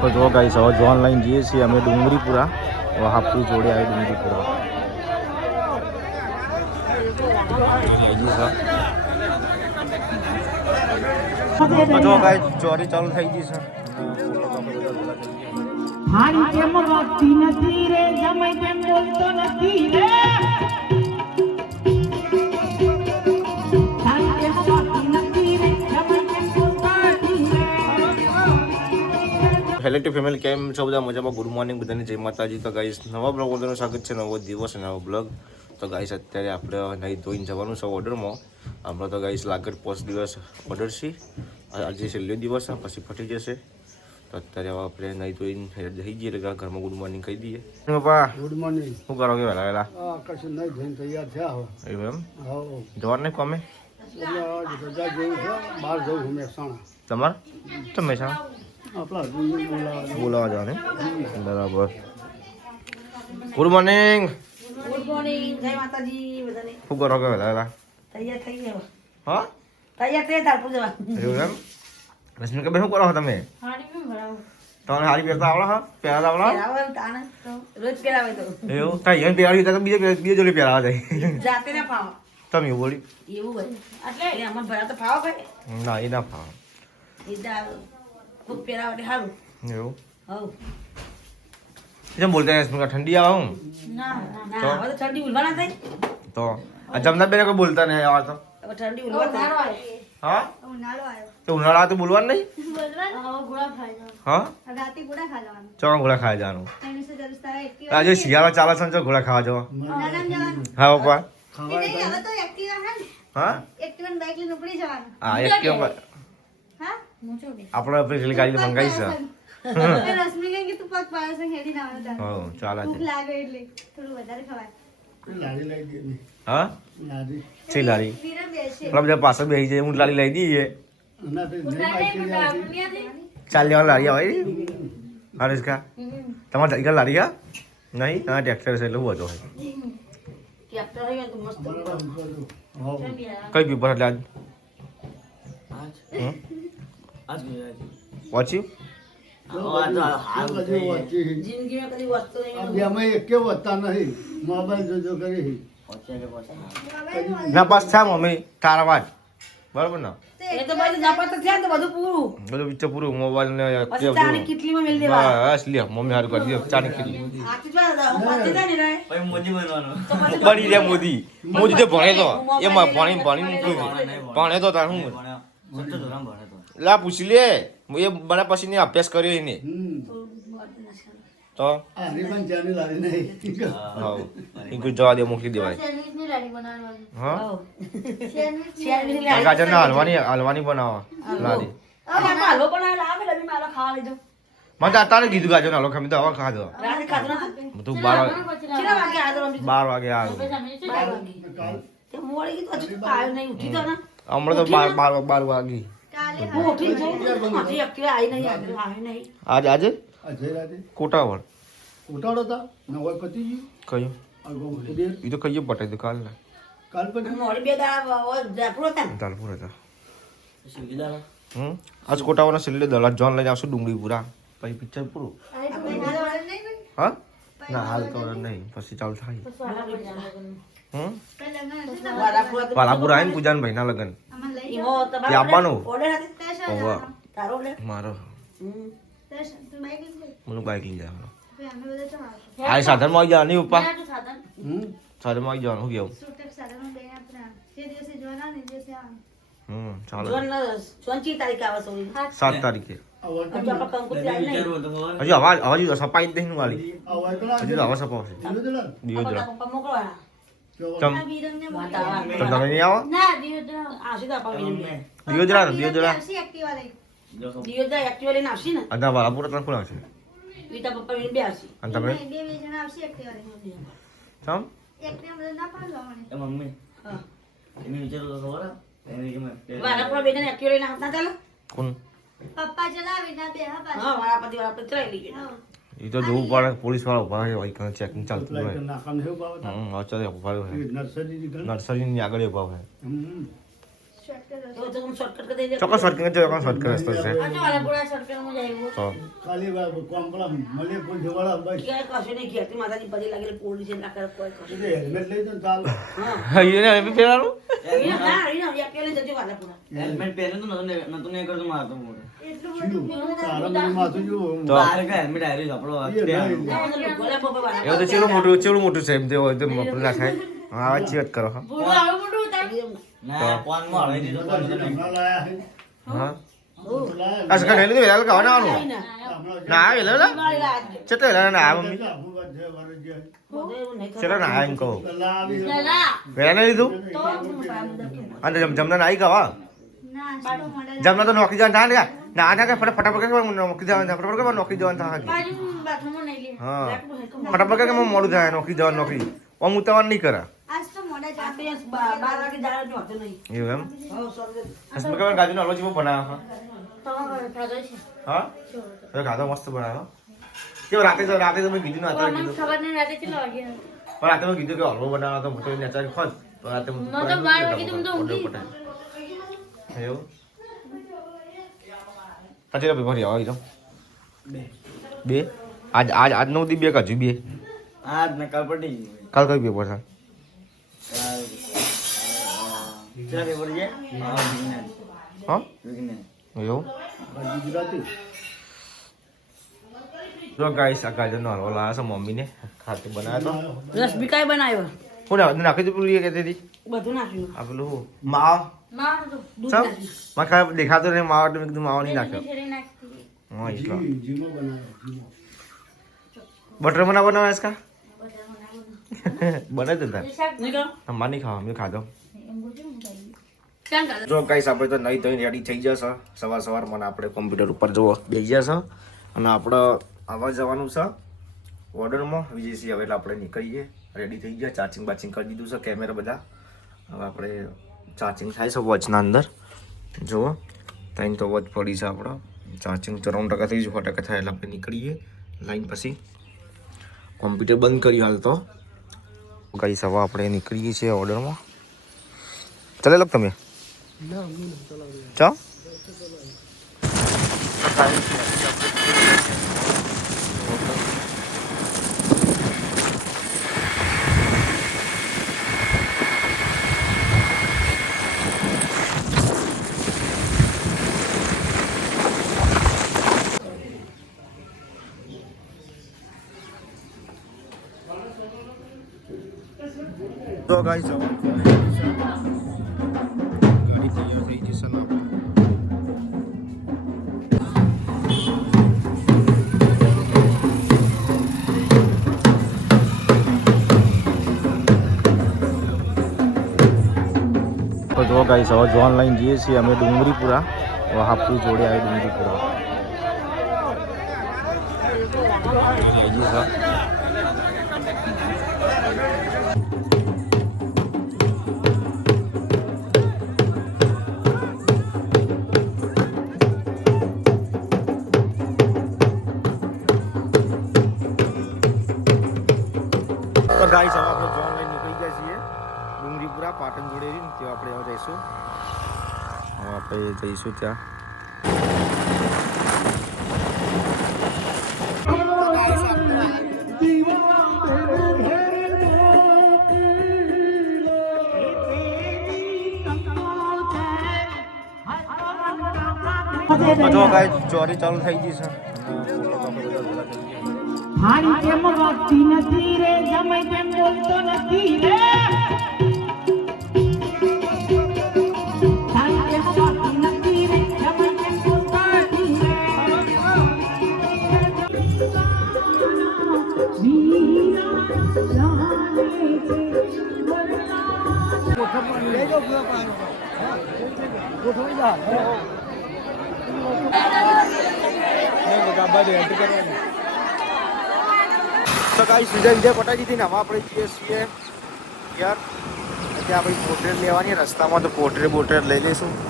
તો જો ગાઈસ હવે જોન લઈને જઈએ છીએ અમે ડુંગરીપુરા. હાપુ જોડે આવે ડુંગરીપુરા. જો ગાઈસ ચોરી ચાલુ થઈ ગઈ છે. હારી કેમ વાગતી નથી રે જમાઈ કેમ બોલતો નથી રે હારી કેમ વાગતી નથી રે જમાઈ કેમ બોલતો નથી રે. હેલો ટુ ફેમિલી, કેમ છો બધા? મજામાં? ગુડ મોર્નિંગ બધાને, જય માતાજી. તો ગાઈસ નવા બ્લોગ બધાનું સ્વાગત છે. નવો દિવસ નવો બ્લોગ. તો ગાઈસ અત્યારે આપણે નહીં ધોઈને જવાનું છે ઓર્ડરમાં. હમણાં તો ગાઈસ લાગત 5 દિવસ ઓર્ડર છે. આજે છેલ્લો દિવસ પછી ફટી જશે. તો અત્યારે હવે આપણે નહીં ધોઈને થઈ જઈએ એટલે ઘરમાં ગુડ મોર્નિંગ કહી દઈએ. પપ્પા ગુડ મોર્નિંગ. શું કરો કે વહેલા વહેલા? કશું નહીં થઈને તૈયાર થયા હો. એવું એમ? હા. જવાનું નહીં કોમે? રજા જેવું છે, બહાર જવું છું મહેસાણા. તમારે તમે મહેસાણા આપણા હસબન્ડને બોલાવા જવાનું? બરાબર. Good morning. ગુડ મોર્નિંગ, જય માતાજી બધાને. શું કરો કે વહેલા વહેલા? તૈયાર થઈ ગયા. હા તૈયાર થઈ તારપુર જવા. એવું એમ? રશ્મિ કે શું કરો છો તમે? હાડી પણ ભરાવો. તમને હારી પહેરતા આવડે? હા, પહેરતા આવડે? પહેરાવે તાણે તો રોજ પહેરાવે તો. એવું તાઈ એને પહેરાવી તો બીજે જોડે પહેરાવા જાય. જાતે ના ફાવ. તમે એવું બોલી? એવું હોય. એટલે અમને ભરા તો ફાવ ભાઈ. ના એ ના ફાવે. એ દાર ખૂબ પહેરાવે એટલે સારું. એવું હવ. કેમ બોલતા રશ્મિ? ઠંડી આવે હું ના ના હવે તો ઠંડી ઉલવાના થઈ. તો આ જમના બેને કોઈ બોલતા નહીં આવે તો? હવે ઠંડી ઉલવા થઈ. હા ઉનાળો આવ્યો તો ઉનાળા તો બોલવાનું નહીં? બોલવાનું હવે ગોળા ખાઈ જવાનું હા રાતે ગોળા ખાવાનું ચોકા ઘોડા ખાઈ જવાનું. એની સાથે તારા એક્ટિવા આજે શિયાળા ચાલે છે ને તો ઘોડા ખાવા જવા. નાગામ જવાનું હા પપ્પા. નહીં હવે તો એક્ટિવા હે ને હા એક્ટિવા બાઈક લઈને ઉપડી જવાનું હા એક કેમ હા આપણે પેલી ગાડી મંગાવી છે. રશ્મિ કે તું પગ પાડે છે હેડી ના આવે તારે હા ચાલે ભૂખ છે. લાગે એટલે થોડું વધારે ખવાય લારી લઈ દઈએ. હા લારી છે લારી વીરા બેસે પેલા બધા પાછળ બેસી જાય, હું લારી લઈ દઈએ. ના તો નહીં બાઈક લઈ આવતી. ચાલ લેવા લારી આવે હરેશકા તમારે જગ્યા લારી હા નહીં? હા ટ્રેક્ટર છે એટલે હું હતો. ટ્રેક્ટર હોય તો મસ્ત. બરાબર કરું. હા. કઈ પેપર એટલે આજ વાંચ્યું? જિંદગીમાં કદી વસ્તુ આ નહીં. બેમાં એકે વધતા નહીં. મોબાઈલ જોજો કરી. ના પાસ થયા મમ્મી તારા વાત બરાબર ને? એ તો ભાઈ જાપા તો થયા ને તો બધું પૂરું. બધું પિક્ચર પૂરું મોબાઈલ ને પછી ચાની કિટલીમાં મેલ દેવા. બસ લે મમ્મી હારું કરી દે ચાની કેટલી આથી જ વાત હું પાછી જાય ને રે. તો પછી બની રે મોદી. મોદી તો ભણે તો એમાં ભણી મોકલું ભણે તો તાર હું લા પૂછી લે એ બને પછી ને અભ્યાસ કર્યો એને તો આ હરીફાન ચાની લારી નહીં. હા એ જવા દે મોકલી દેવાય. સેન્ડવિચ ની રેડી બનાવવાની હા સેન્ડવિચ શેરવી લે. ગાજર ના હલવાની બનાવવા લાદી. હવે મારો પણ લાવે લબી મારો ખાવા લેજો. મને તો તારે કીધું ગાજર ના હલવો ખામી તો હવે ખાધો રાતે ખાધું ના. તું 12 કેટલા વાગે આવ્યો રમી? 12 વાગે આવ્યો. 12 વાગે. તે મોડી કીધું હજુ તો આવ્યો નહીં, ઉઠી તો ના. હમણાં તો 12 વાગી. કાલે હું ઉઠીને જોઉં તો મારી એક્ટિવા આવી નહીં, આવી નહીં. આજે આ જઈ રાતે કોટાવળ ઉતાળો તા નવાઈ પતી ગયું. કયું આ ગોમ ઉડેર. એ તો કહીએ પટાઈ દો કાલ કાલ પતી મોડી બે દાડા જયપુર હતા ને. તાલપુર હતા. આજ કોટાવાળા છેલ્લે દલાલ જોન લઈને આવશું ડુંગળીપુરા પછી પિક્ચર પૂરું. હા ના હાલ તો નહીં પછી ચાલુ થાય. વારાફરતી પાલાપુરા આવીને પૂજાન ભાઈના લગન ઈમો તમારો તે આપવાનું? ઓર્ડર હતી? હોવા તારો ઓર્ડર? મારો હમ. મને બાઈક લઈ જવાનો. અમે બધા ચમાવ આ સાધનમાં આવી જવાનું પપ્પા? હમ. સાધનમાં આવી જવાનું શું કેવું? સુટક સાધારણ બેન આપણા જે દિવસે જોવાના ને દિવસે આવવાનું ચાલો જોન 25 તારીખે આવે સોરી. 7 તારીખે. આ હજુ વર્તન આપણે કંકોત્રી આવી નહીં. હજુ હજુ સપાઈ જ નહીં વાળી આ વર્તન હજુ તો હવા સપાવશે દીધું દિયોદરા. પપ્પા મોકલવાના. ચમ વીરંગને વાતાવરણ. તો તમે નહીં આવો? ના દિયોદરા આવશે તો આપા વિનંતી. દિયોદરા ને દિયોદરા આવશે એક્ટિવા લઈ દિયોદર એક્ટિવા લઈને આવશે ને. અને વાલાપુર ત્રણ ખુલા છે વીતા પપ્પા વિનંતી આવશે. અને તમે બે જણા આવશે એક્ટિવા લઈ ચમ એકને બધા ના પાડવા હા. વારાફરતી બેટાને એક્ટિવા લઈને આવતા ચાલો. કોણ પપ્પા ચલાવી ના બે હા પાછા હા, વારાફરતી ચલાવી લઈએ. એ તો જોવું પડે પોલીસ વાળા ઉભા હોય વહીકલ ચેકિંગ ચાલતું હોય. નાકામ હેવું બાબત. અત્યારે ઉભા હોય નર્સરી નર્સરીની આગળ ઉભા હોય. હમ. તો હું શોર્ટકટ કરી દે ચોક્કસ શોર્ટકટ જો ચોક્કસ શોર્ટકટ રસ્તો છે આ જો વાલા પૂરા શોર્ટકટમાં જાય તો ખાલી કોમ્પલા મળે કોઈ જવાળા બસ કે કશું નહીં ઘેરથી માતાજી પગે લાગેલી પોલીસ ના કરે કોઈ કશું એટલે હેલ્મેટ લઈ તો ચાલ હા એને હવે પેલાનું ના યા પેલે જજો વાલા પૂરા હેલ્મેટ પહેરે તો નતું નહીં કરતો મારતો મોટો તારા મને માથું જો તો તારે કે હેલ્મેટ આવ્યો આપણો ગોલા બાબા વાલા એવું તો ચેલું મોટું છે એમ તે હોય તો મફત ના થાય હા વાત વાત કરો હા ના કોણ માં હળાઈ દીધો કોણ તો નહીં લાયા હે હા આ સકા નેલી તો વેલા ખાવાનું ના આવે લે ચેટલે લે ના આવે મમ્મી ચેટલે ના આવે એમ કહો વેલા નહીં લીધું અને જમના ના આવી ગવા જમના તો નોકરી જવાનું થાય ને ના ના ફટાફટ નોકરી જવાનું ફટાફટ નોકરી જવાનું થાય હા ફટાફટ કે મોડું થાય નોકરી જવાનું નોકરી આમ ઉતાવળ નહીં કરા આપે 12 વાગે જાય તો હતો નહીં એવું એમ હા સર હસમુખ ગાજરનો હલવો જેવો બનાવ્યો હા તો ખાધો મસ્ત બનાવ્યો કેવો રાતે તો મેં કીધું ને અત્યારે કીધું પણ રાતે મેં કીધું કે હલવો બનાવ્યો તો મોટો નેચર ખોજ પણ રાતે એવું પછી ભરી આવો તો બે આજનો દી બે હજુ બે આજ ને કાલ પડી ગયું કાલ કઈ પેપર છે ચલા પેપર છે હા વિજ્ઞાન એવું ગુજરાતી જો ગાઈસ આ ગાજરનો હલવો લાવ્યા છે મમ્મીને ખાતે બનાવ્યો તો રસબીકાય બનાવ્યો હું નાખી દઉં પેલું એ કહેતી હતી બધું નાખ્યું આ પેલું હું માવ દૂધ સબ નાખ્યું માં ખા દેખાતો નહીં માવ એટલે મેં કીધું માવ નહીં નાખ્યો હા એટલો જીમો બનાવ્યો જીમો બટર મના બનાવે છે કા બને તો તાર નહીં કહો અમાર નહીં ખાવા મેં ખાધો કેમ કરે જો ગાઈસ આપણે તો નહીં ધોઈને રેડી થઈ જશે સવાર મને આપણે કોમ્પ્યુટર ઉપર જુઓ બેસી જશે અને આપણે આવવા જવાનું છે ઓર્ડરમાં વિજયસિંહ હવે એટલે આપણે નીકળીએ રેડી થઈ ગયા ચાર્જિંગ બાર્જિંગ કરી દીધું છે કેમેરા બધા હવે આપણે ચાર્જિંગ થાય છે વોચના અંદર જુઓ ત્યાં તો વોચ પડી છે આપણો ચાર્જિંગ 94% થઈ ગયું 100% થાય એટલે આપણે નીકળીએ લાઈન પછી કોમ્પ્યુટર બંધ કર્યું હાલ તો ગાઈસ હવે આપણે નીકળીએ છીએ ઓર્ડરમાં ચાલે લગ તમે ચા તો ગાઈસ ગાડી તૈયાર થઈ જશે ને તો જો ગાઈસ હવે જોન લઈને જઈએ છીએ અમે ડુંગરીપુરા હાપુ જોડે આવી ડુંગરીપુરા જી સર તો ગાઈસ હવે આપણે જોન લઈને નીકળી ગયા છીએ ડુંગરીપુરા પાટણ જોડે રહીને ત્યાં આપણે હવે જઈશું હવે આપણે જઈશું ત્યાં જો ગાઈસ ચોરી ચાલુ થઈ ગઈ છે હારી કેમ વાગતી નથી રે જમાઈ કેમ બોલતો નથી રે હારી કેમ વાગતી નથી રે જમાઈ કેમ બોલતો નથી રે વીરા જાને છે તો ગાઈસ વિજય પટાઈ દીધી ને હવે આપણે જઈએ છીએ યાર ત્યાં આપણી પોટરેટ લેવાની રસ્તામાં તો પોટરેટ લઈ લઈશું